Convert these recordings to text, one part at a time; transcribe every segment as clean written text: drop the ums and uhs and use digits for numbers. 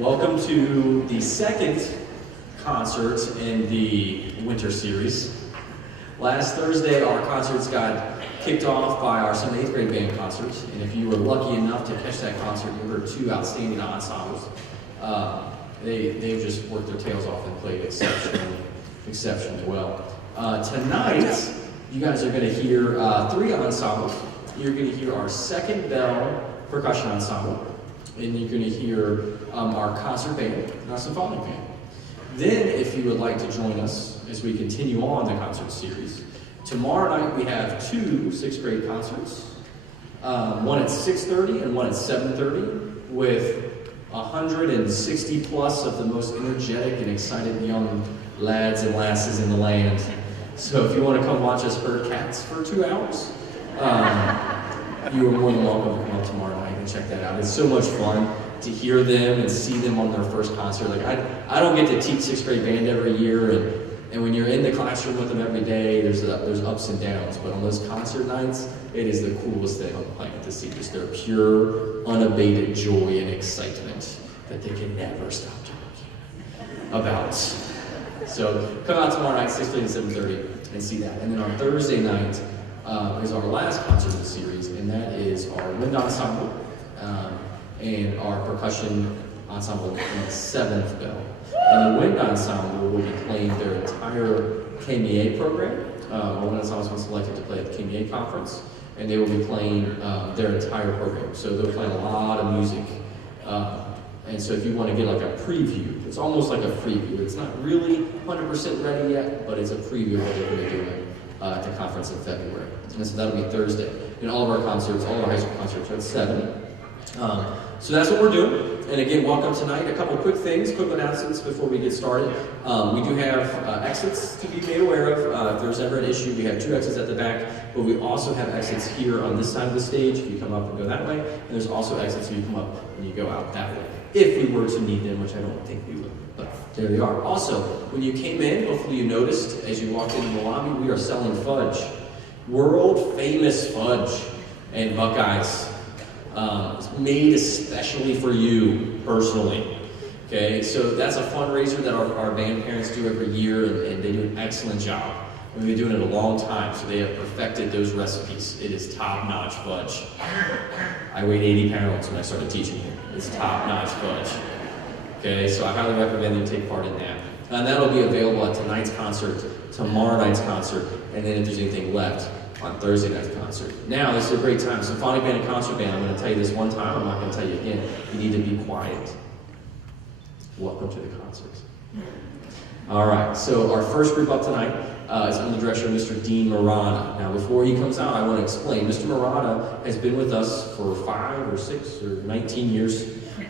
Welcome to the second concert in the winter series. Last Thursday, our concerts got kicked off by our 7th and 8th grade band concert, and if you were lucky enough to catch that concert, you heard two outstanding ensembles. They just worked their tails off and played exceptionally well. Tonight, you guys are going to hear three ensembles. You're going to hear our second bell percussion ensemble, and you're going to hear our concert band and our symphonic band. Then, if you would like to join us as we continue on the concert series, tomorrow night we have two 6th grade concerts, one at 6:30 and one at 7:30, with 160 plus of the most energetic and excited young lads and lasses in the land. So if you want to come watch us herd cats for 2 hours, you are more than welcome to come up tomorrow night and check that out. It's so much fun to hear them and see them on their first concert. Like I don't get to teach 6th grade band every year, and when you're in the classroom with them every day, there's ups and downs. But on those concert nights, it is the coolest thing on the planet to see just their pure, unabated joy and excitement that they can never stop talking about. So come out tomorrow night, 6:30 and 7:30, and see that. And then on Thursday night is our last concert in the series, and that is our wind ensemble and our percussion ensemble in the 7th bell. And the wind ensemble will be playing their entire KMEA program. Our wind ensemble has been selected to play at the KMEA conference, and they will be playing their entire program. So they'll play a lot of music. And so if you want to get like a preview, it's almost like a preview. It's not really 100% ready yet, but it's a preview of what they're going to do at the conference in February. And so that'll be Thursday. And all of our concerts, all of our high school concerts are at 7. So that's what we're doing. And again, welcome tonight. A couple quick things, quick announcements before we get started. We do have exits to be made aware of. If there's ever an issue, we have 2 exits at the back, but we also have exits here on this side of the stage if you come up and go that way. And there's also exits if you come up and you go out that way. If we were to need them, which I don't think we would, but there they are. Also, when you came in, hopefully you noticed as you walked into the lobby, we are selling fudge. World famous fudge and Buckeyes. It's made especially for you personally. Okay, so that's a fundraiser that our band parents do every year, and they do an excellent job. We've been doing it a long time, so they have perfected those recipes. It is top-notch fudge. I weighed 80 pounds when I started teaching here. It's top-notch fudge. Okay, so I highly recommend you take part in that. And that'll be available at tonight's concert, tomorrow night's concert, and then if there's anything left, on Thursday night's concert. Now, this is a great time. Symphonic band and concert band, I'm going to tell you this one time, I'm not going to tell you again. You need to be quiet. Welcome to the concerts. All right, so our first group up tonight is under the direction of Mr. Dean Murata. Now, before he comes out, I want to explain. Mr. Murata has been with us for 5 or 6 or 19 years,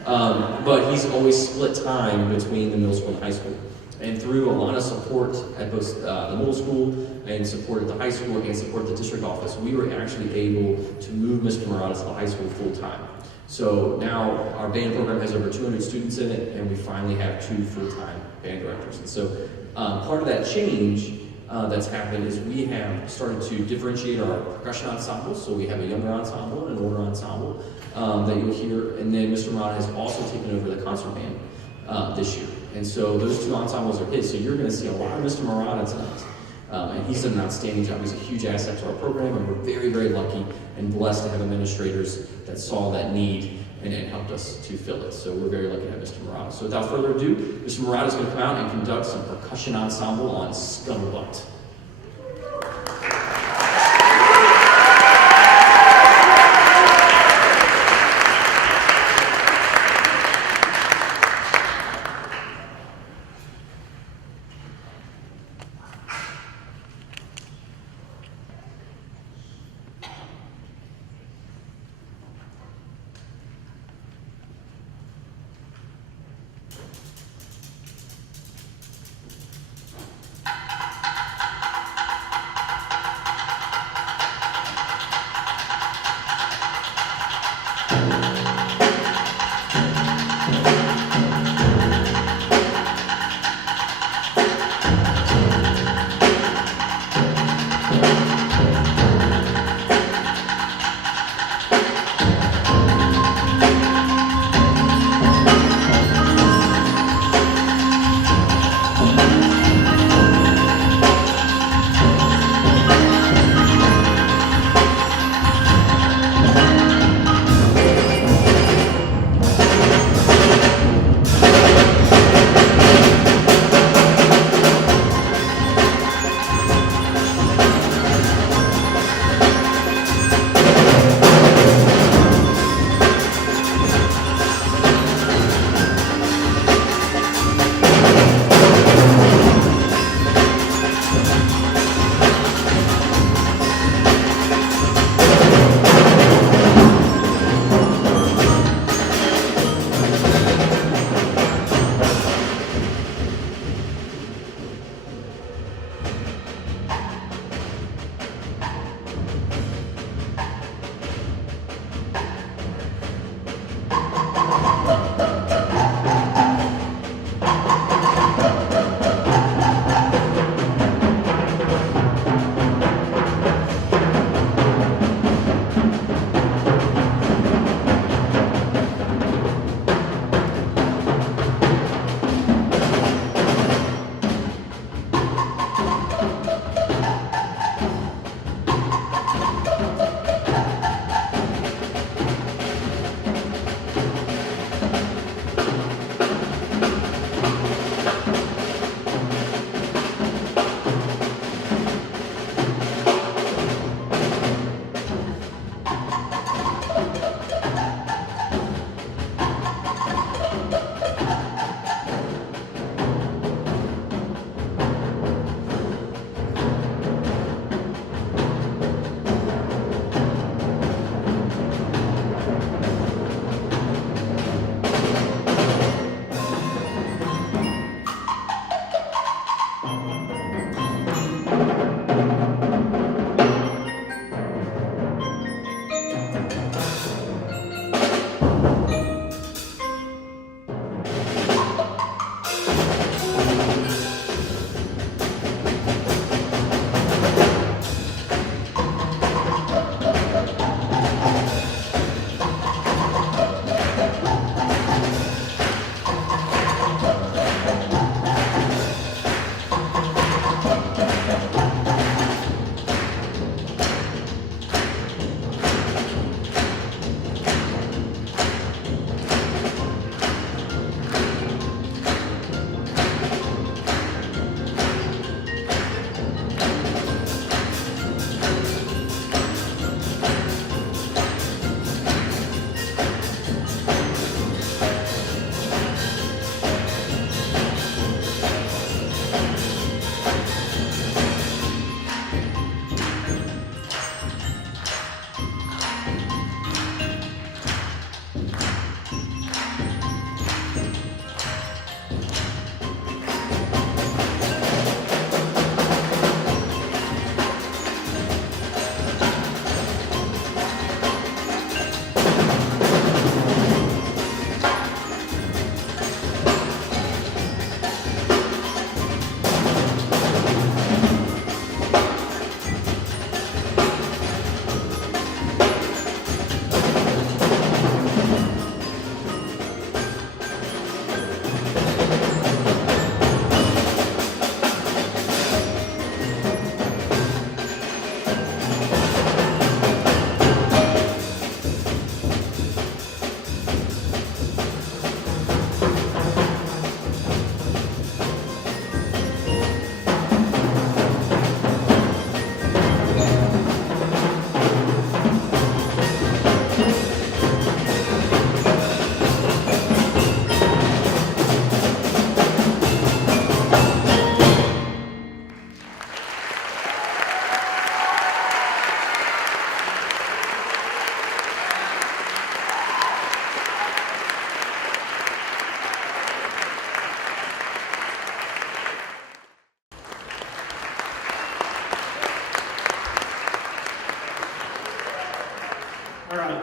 but he's always split time between the middle school and high school. And through a lot of support at both the middle school and support at the high school and support at the district office, we were actually able to move Mr. Murata to the high school full-time. So now our band program has over 200 students in it, and we finally have 2 full-time band directors. And so part of that change that's happened is we have started to differentiate our percussion ensembles. So we have a younger ensemble and an older ensemble that you'll hear. And then Mr. Murata has also taken over the concert band this year. And so those 2 ensembles are his. So you're going to see a lot of Mr. Murata tonight. And he's done an outstanding job. He's a huge asset to our program, and we're very, very lucky and blessed to have administrators that saw that need and helped us to fill it. So we're very lucky to have Mr. Murata. So without further ado, Mr. Murata is going to come out and conduct some percussion ensemble on Scuttlebutt.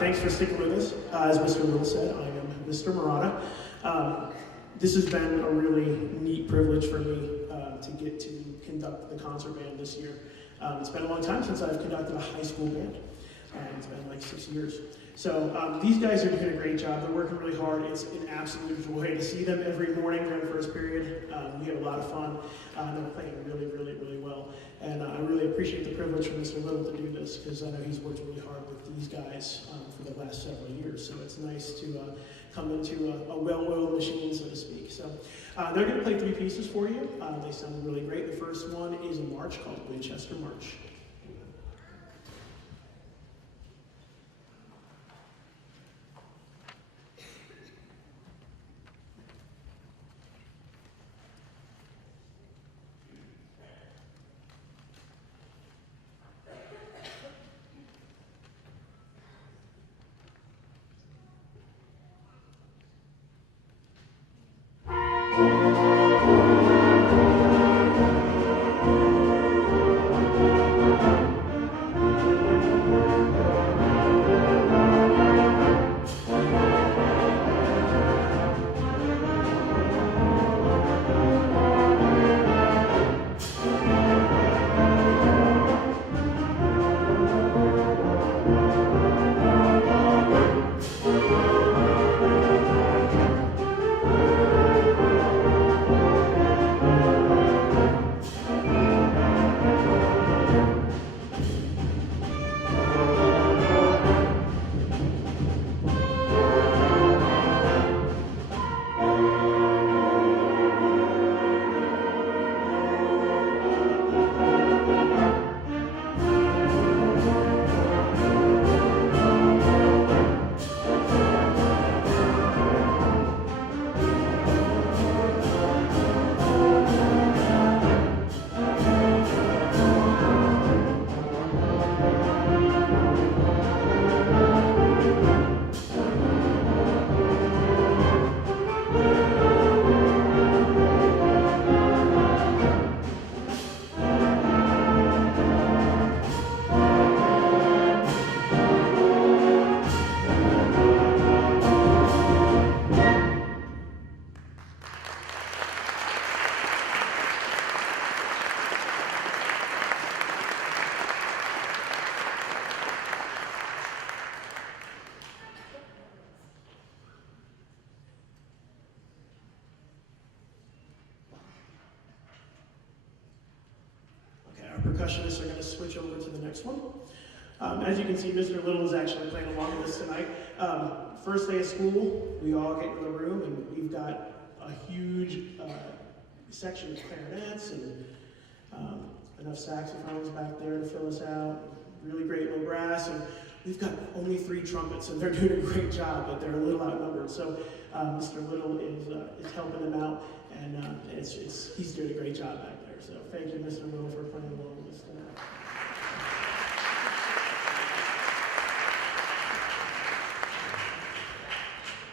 thanks for sticking with us. As Mr. Little said, I am Mr. Murata. This has been a really neat privilege for me to get to conduct the concert band this year. It's been a long time since I've conducted a high school band. It's been like 6 years. So these guys are doing a great job. They're working really hard. It's an absolute joy to see them every morning during first period. We have a lot of fun. They're playing really, really, really well. And I really appreciate the privilege for Mr. Little to do this, because I know he's worked really hard with these guys for the last several years. So it's nice to come into a well-oiled machine, so to speak. So they're going to play 3 pieces for you. They sound really great. The first one is a march called Winchester March. Percussionists are going to switch over to the next one. As you can see, Mr. Little is actually playing along with us tonight. First day of school, we all get in the room, and we've got a huge section of clarinets and enough saxophones back there to fill us out. Really great low brass, and we've got only 3 trumpets, and they're doing a great job, but they're a little outnumbered. So Mr. Little is helping them out, and he's doing a great job back there. So thank you, Mr. Little, for playing along with us tonight.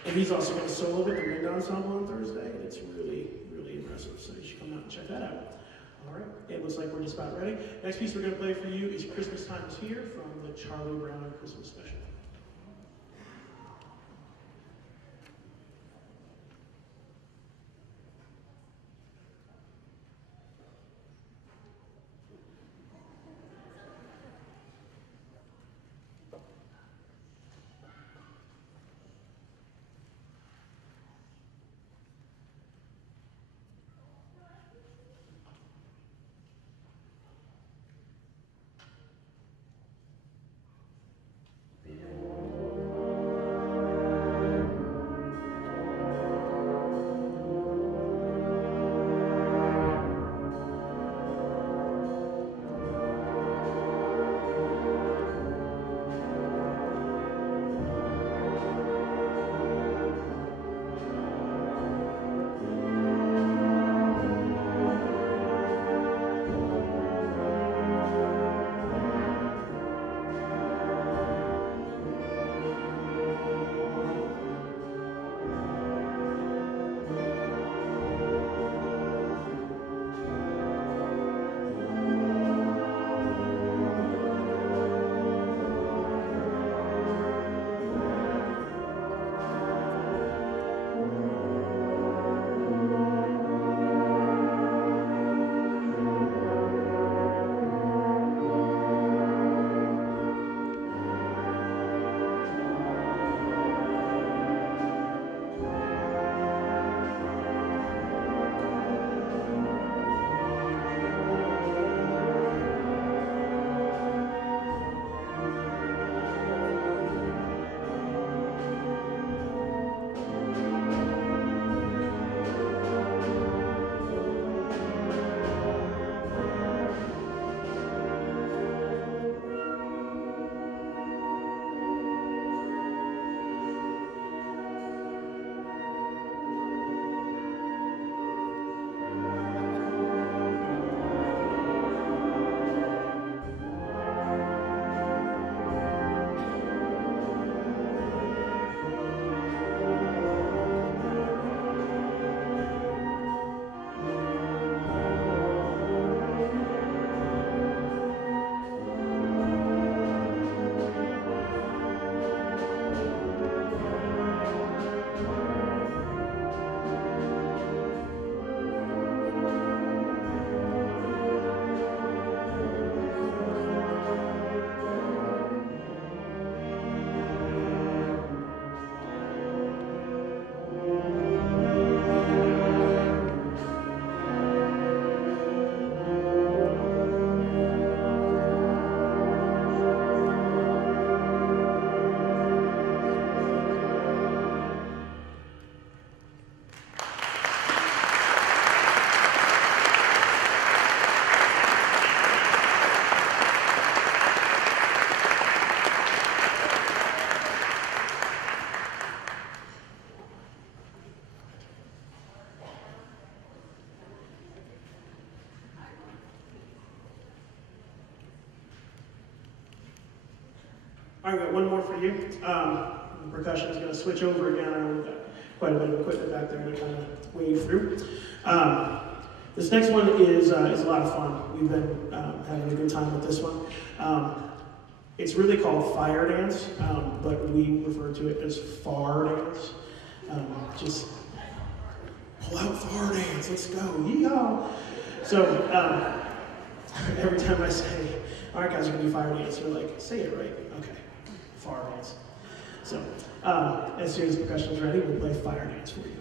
And he's also going to solo with the wind ensemble on Thursday, and it's really, really impressive. So you should come out and check that out. All right, it looks like we're just about ready. Next piece we're going to play for you is Christmas Time is Here from the Charlie Brown Christmas Special. The All right, we got one more for you. The percussion is going to switch over again. I know we've got quite a bit of equipment back there to kind of wade through. This next one is a lot of fun. We've been having a good time with this one. It's really called fire dance, but we refer to it as far dance. Just pull out far dance, let's go, yeehaw! So every time I say, all right guys, we're gonna do fire dance, you're like, say it right, okay, far dance. So as soon as percussion is ready, we'll play fire dance for you.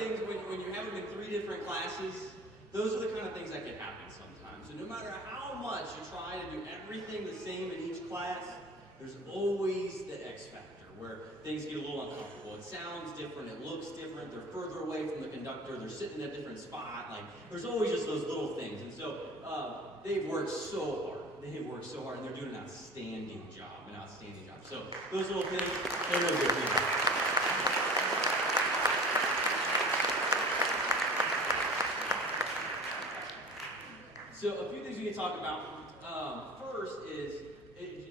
things, when you have them in 3 different classes, those are the kind of things that can happen sometimes. So no matter how much you try to do everything the same in each class, there's always the X factor where things get a little uncomfortable. It sounds different, it looks different, they're further away from the conductor, they're sitting in a different spot. Like, there's always just those little things. And so they've worked so hard. They've worked so hard, and they're doing an outstanding job. So those little things, they're no big deal. So a few things we can talk about. First is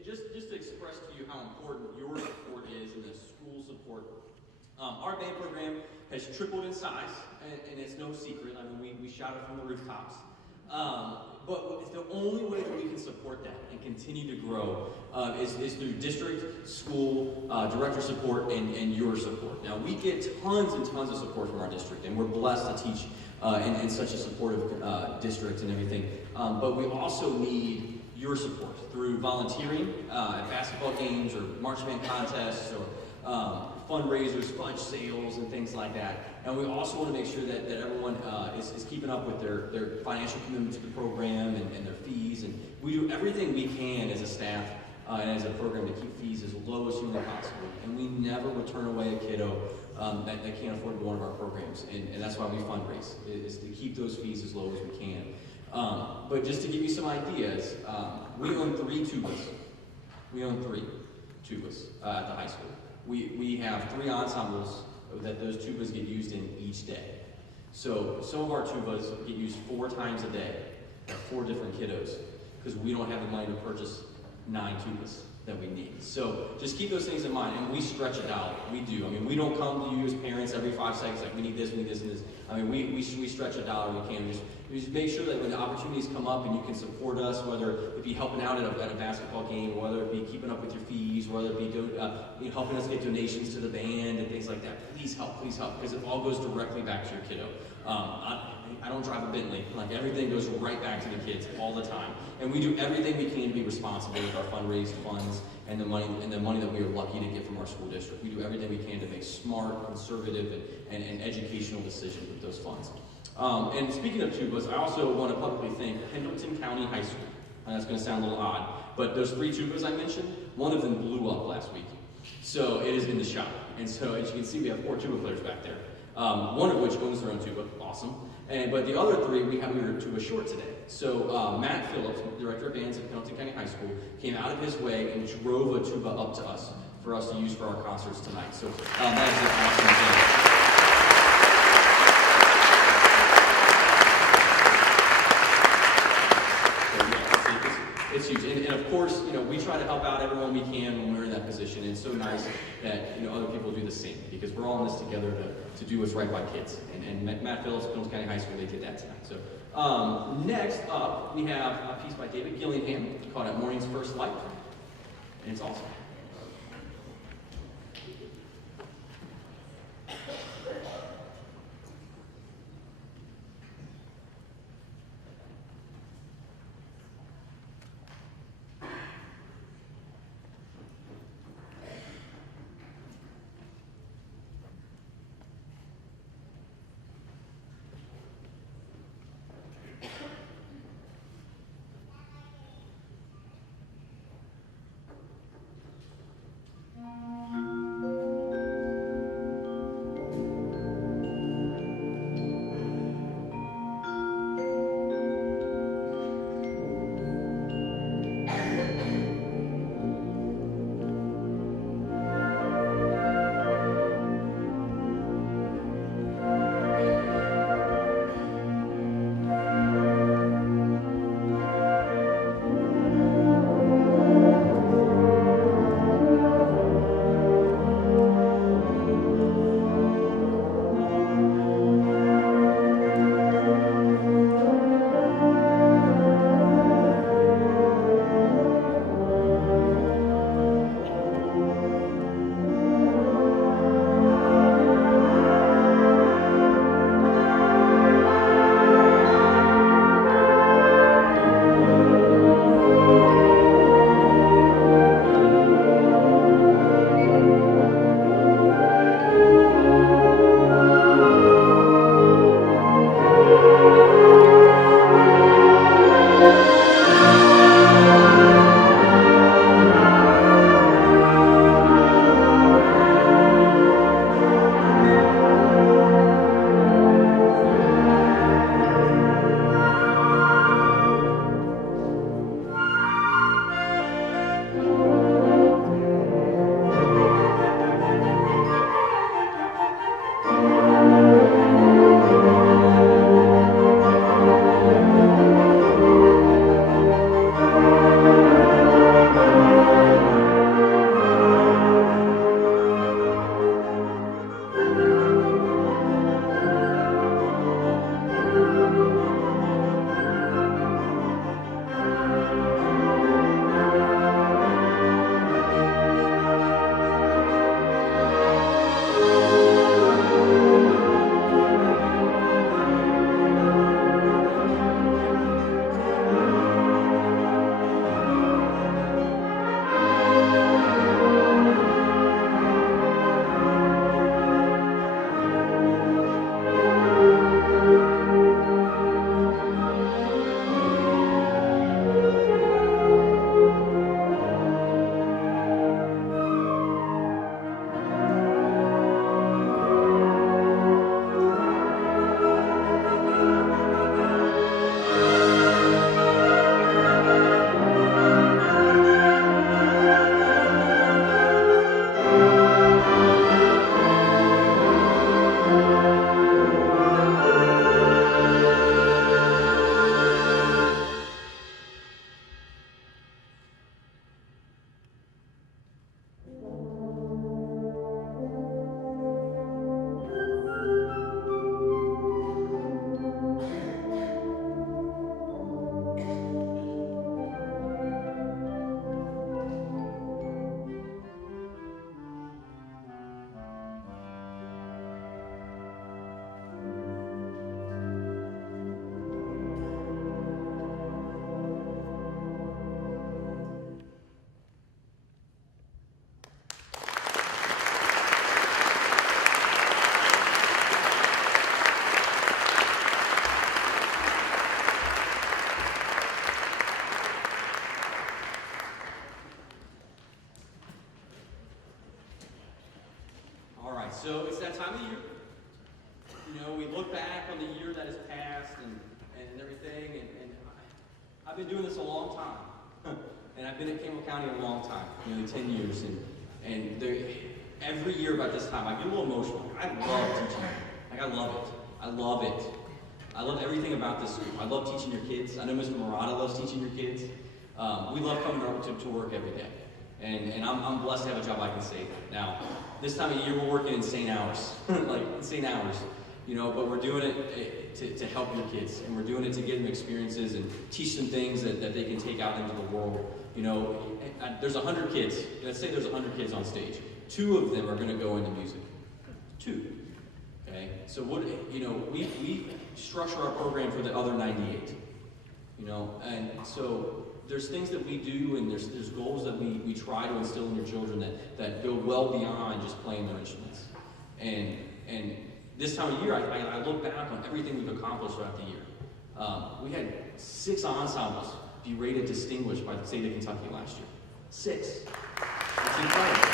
just to express to you how important your support is and the school support. Our band program has tripled in size, and it's no secret. I mean, we shout it from the rooftops. But it's the only way that we can support that and continue to grow is through district, school, director support, and your support. Now, we get tons and tons of support from our district, and we're blessed to teach in such a supportive district and everything. But we also need your support through volunteering at basketball games or marching band contests or fundraisers, fudge sales, and things like that. And we also want to make sure that everyone is keeping up with their financial commitment to the program and their fees. And we do everything we can as a staff and as a program to keep fees as low as humanly possible. And we never will turn away a kiddo that can't afford one of our programs. And that's why we fundraise, is to keep those fees as low as we can. But just to give you some ideas, we own 3 tubas. We own 3 tubas at the high school. We have 3 ensembles that those tubas get used in each day. So some of our tubas get used 4 times a day by 4 different kiddos because we don't have the money to purchase 9 tubas that we need. So just keep those things in mind, and we stretch it out. We do. I mean, we don't come to you as parents every 5 seconds like we need this, and this. I mean, we stretch it out when we can. We just make sure that when the opportunities come up and you can support us, whether it be helping out at a basketball game, whether it be keeping up with your fees, whether it be helping us get donations to the band and things like that. Please help, because it all goes directly back to your kiddo. I don't drive a Bentley. Like, everything goes right back to the kids all the time. And we do everything we can to be responsible with our fundraised funds and the money that we are lucky to get from our school district. We do everything we can to make smart, conservative, and educational decisions with those funds. And speaking of tubas, I also want to publicly thank Pendleton County High School. And that's going to sound a little odd, but those 3 tubas I mentioned, one of them blew up last week. So it is in the shop. And so as you can see, we have 4 tuba players back there. One of which owns their own tuba, awesome. But the other 3, we were tuba short today. So Matt Phillips, director of bands at Pendleton County High School, came out of his way and drove a tuba up to us for us to use for our concerts tonight. So that is an awesome thing. It's huge, and of course, we try to help out everyone we can when we're in that position. And it's so nice that other people do the same, because we're all in this together to do what's right by kids. And Matt Phillips, Pendleton County High School, they did that tonight. So next up, we have a piece by David Gillingham called "At Morning's First Light," and it's awesome. year. You know, we look back on the year that has passed and everything, and I've been doing this a long time. And I've been at Campbell County a long time, nearly 10 years, and every year about this time, I get a little emotional. I love teaching. Like, I love it. I love it. I love everything about this school. I love teaching your kids. I know Mr. Murata loves teaching your kids. We love coming to work every day. And I'm blessed to have a job I can say that. Now, this time of year, we're working insane hours. Like, insane hours. You know, but we're doing it to help your kids. And we're doing it to give them experiences and teach them things that they can take out into the world. You know, there's 100 kids. Let's say there's 100 kids on stage. 2 of them are going to go into music. 2. Okay? So what, you know, we structure our program for the other 98. You know, and so there's things that we do, and there's goals that we try to instill in your children that go well beyond just playing their instruments. And this time of year, I look back on everything we've accomplished throughout the year. We had 6 ensembles be rated distinguished by the state of Kentucky last year. 6. It's incredible.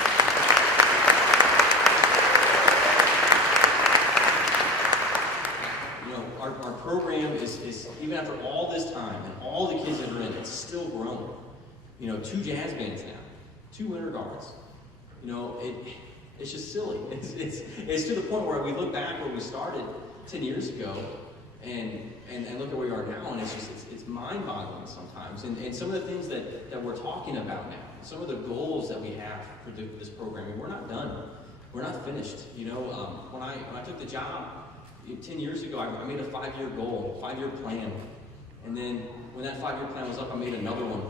You know, our program is, even after all this time and all the kids that are in it, it's still growing. You know, 2 jazz bands now, 2 winter guards. You know, it's just silly. It's to the point where we look back where we started 10 years ago and look at where we are now, and it's mind-boggling sometimes. And some of the things that we're talking about now, some of the goals that we have for this program, and we're not done. We're not finished. You know, when I took the job 10 years ago, I made a 5-year goal, 5-year plan. And then when that 5-year plan was up, I made another one.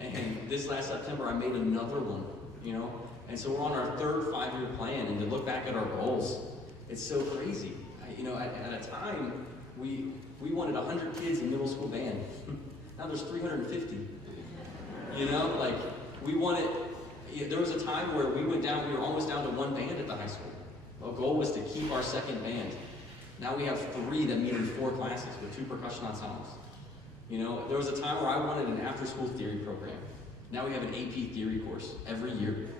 And this last September, I made another one, you know. And so we're on our 3rd 5-year plan, and to look back at our goals, it's so crazy. You know, at a time, we wanted 100 kids in middle school band. Now there's 350. You know, like, we wanted, there was a time where we were almost down to 1 band at the high school. Our goal was to keep our 2nd band. Now we have 3 that meet in 4 classes with 2 percussion ensembles. You know, there was a time where I wanted an after-school theory program. Now we have an AP theory course every year.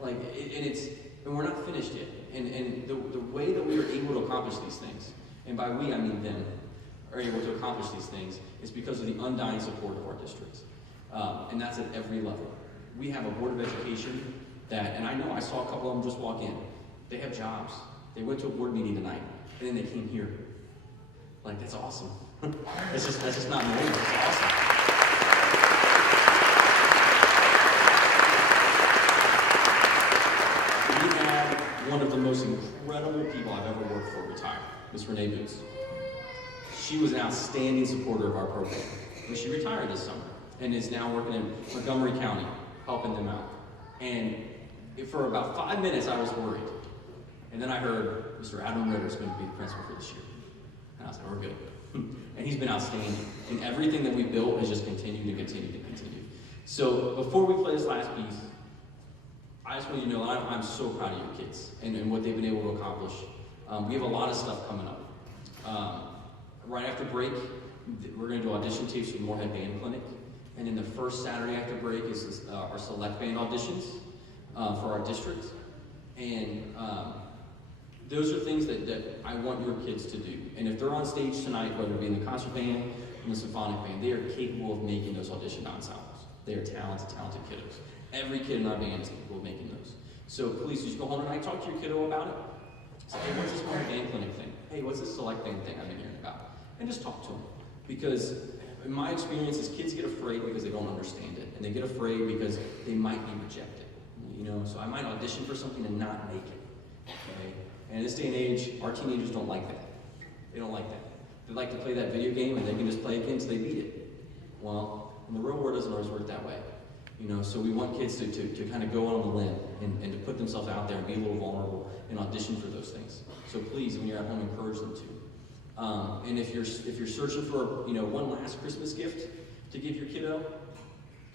Like, and we're not finished yet. And the way that we are able to accomplish these things, and by we I mean them, are able to accomplish these things is because of the undying support of our districts. And that's at every level. We have a Board of Education that, and I know I saw a couple of them just walk in. They have jobs. They went to a board meeting tonight, and then they came here. Like, that's awesome. That's just not normal. It's awesome. We had one of the most incredible people I've ever worked for retire, Miss Renee Boots. She was an outstanding supporter of our program. And she retired this summer and is now working in Montgomery County, helping them out. And for about 5 minutes, I was worried. And then I heard Mr. Adam Ritter is going to be the principal for this year. And I was like, we're good. And he's been outstanding. And everything that we built has just continued to continue to continue. So before we play this last piece, I just want you to know I'm so proud of your kids and what they've been able to accomplish. We have a lot of stuff coming up. Right after break, we're going to do audition tapes for Moorhead Band Clinic. And then the first Saturday after break is our select band auditions for our district. And those are things that I want your kids to do. And if they're on stage tonight, whether it be in the concert band or the symphonic band, they are capable of making those audition ensembles. They are talented, talented kiddos. Every kid in our band is capable of making those. So please, just go home tonight, talk to your kiddo about it. Say, hey, what's this Moorhead Band Clinic thing? Hey, what's this select band thing I've been hearing about? And just talk to them. Because in my experience is kids get afraid because they don't understand it. And they get afraid because they might be rejected. You know, so I might audition for something and not make it. Okay? And in this day and age, our teenagers don't like that. They don't like that. They like to play that video game and they can just play it until they beat it. Well, in the real world doesn't always work that way. You know, so we want kids to kind of go on the limb and to put themselves out there and be a little vulnerable and audition for those things. So please, when you're at home, encourage them to. And if you're searching for, you know, one last Christmas gift to give your kiddo,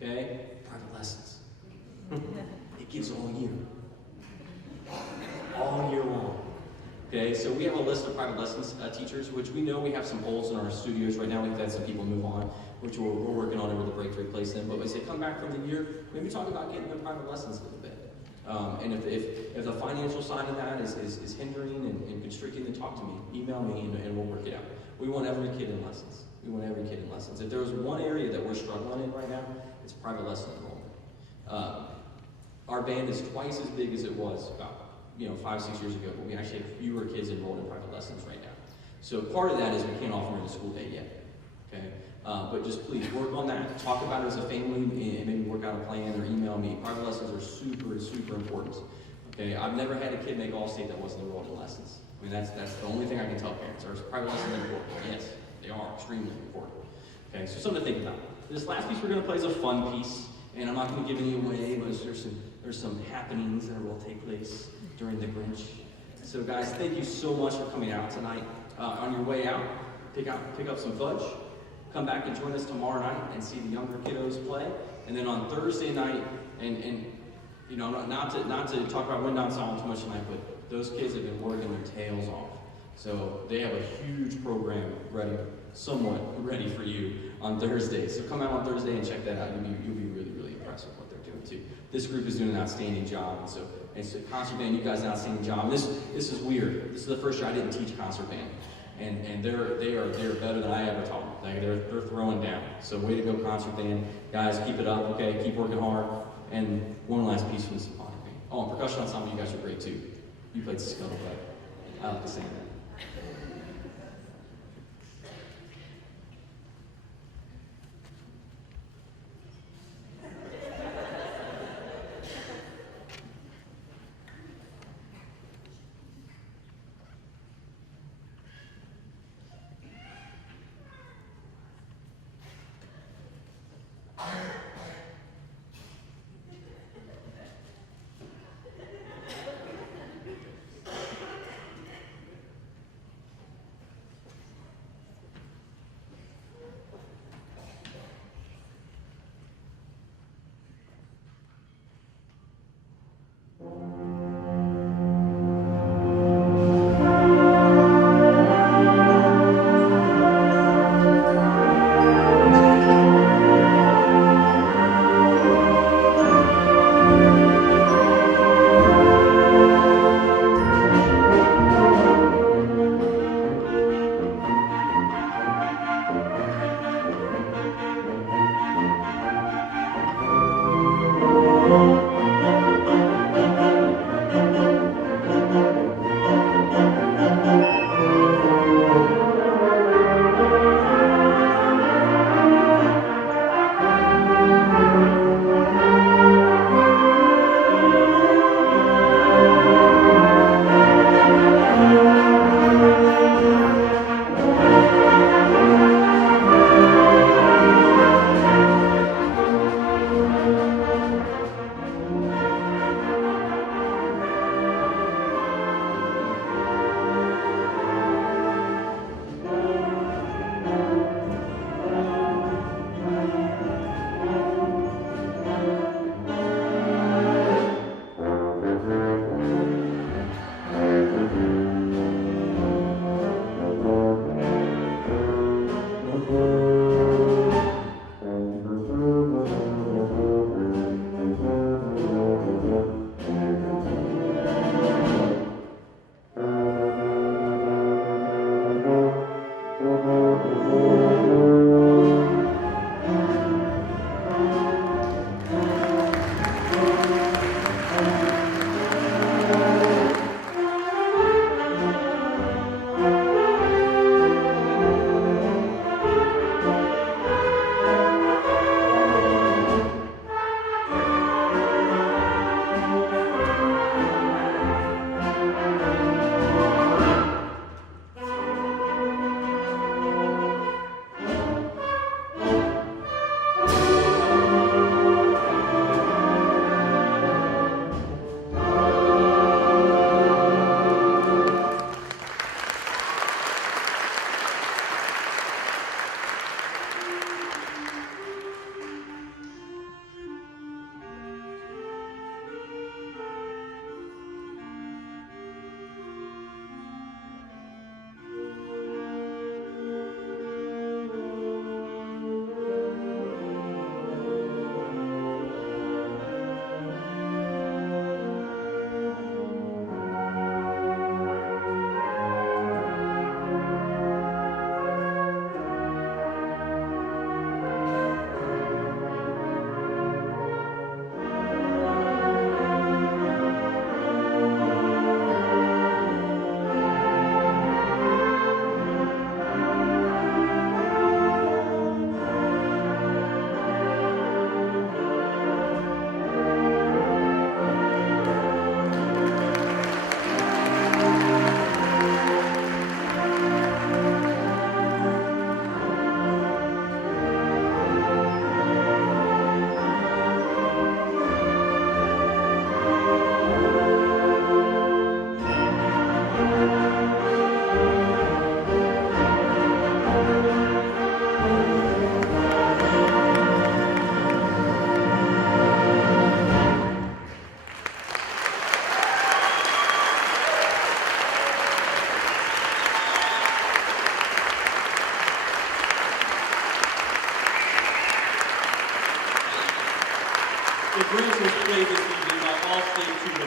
okay, private lessons. It gives all year. All year long. Okay, so we have a list of private lessons teachers, which we know we have some holes in our studios right now. We've had some people move on, which we're working on over the break to replace them. But we say, come back from the year, maybe talk about getting the private lessons a little bit. And if the financial side of that is hindering and constricting, then talk to me, email me, and we'll work it out. We want every kid in lessons. We want every kid in lessons. If there's one area that we're struggling in right now, it's private lesson enrollment. Our band is twice as big as it was about 5-6 years ago, but we actually have fewer kids enrolled in private lessons right now. So part of that is we can't offer them in the school day yet. Okay, but just please work on that. Talk about it as a family, and maybe work out a plan or email me. Private lessons are super, super important. Okay, I've never had a kid make All-State that wasn't enrolled in lessons. I mean, that's the only thing I can tell parents. Are private lessons important? Yes, they are extremely important. Okay, so something to think about. This last piece we're going to play is a fun piece, and I'm not going to give any away, but there's some happenings that will take place during the Grinch. So guys, thank you so much for coming out tonight. On your way out, pick up some fudge. Come back and join us tomorrow night and see the younger kiddos play. And then on Thursday night, and not to talk about Wind Down Song too much tonight, but those kids have been working their tails off. So they have a huge program somewhat ready for you on Thursday. So come out on Thursday and check that out. You'll be really, really impressed with what they're doing too. This group is doing an outstanding job, and so concert band, you guys an outstanding job. This is weird. This is the first year I didn't teach concert band. And they're better than I ever taught them. Like they're throwing down. So way to go, concert band. Guys, keep it up, okay? Keep working hard. And one last piece from the Symphonic band. Oh, and percussion ensemble, you guys are great too. You played scuttlebutt. I like to sing that.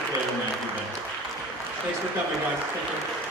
player Matthew Bennett. Thanks for coming, guys. Take care.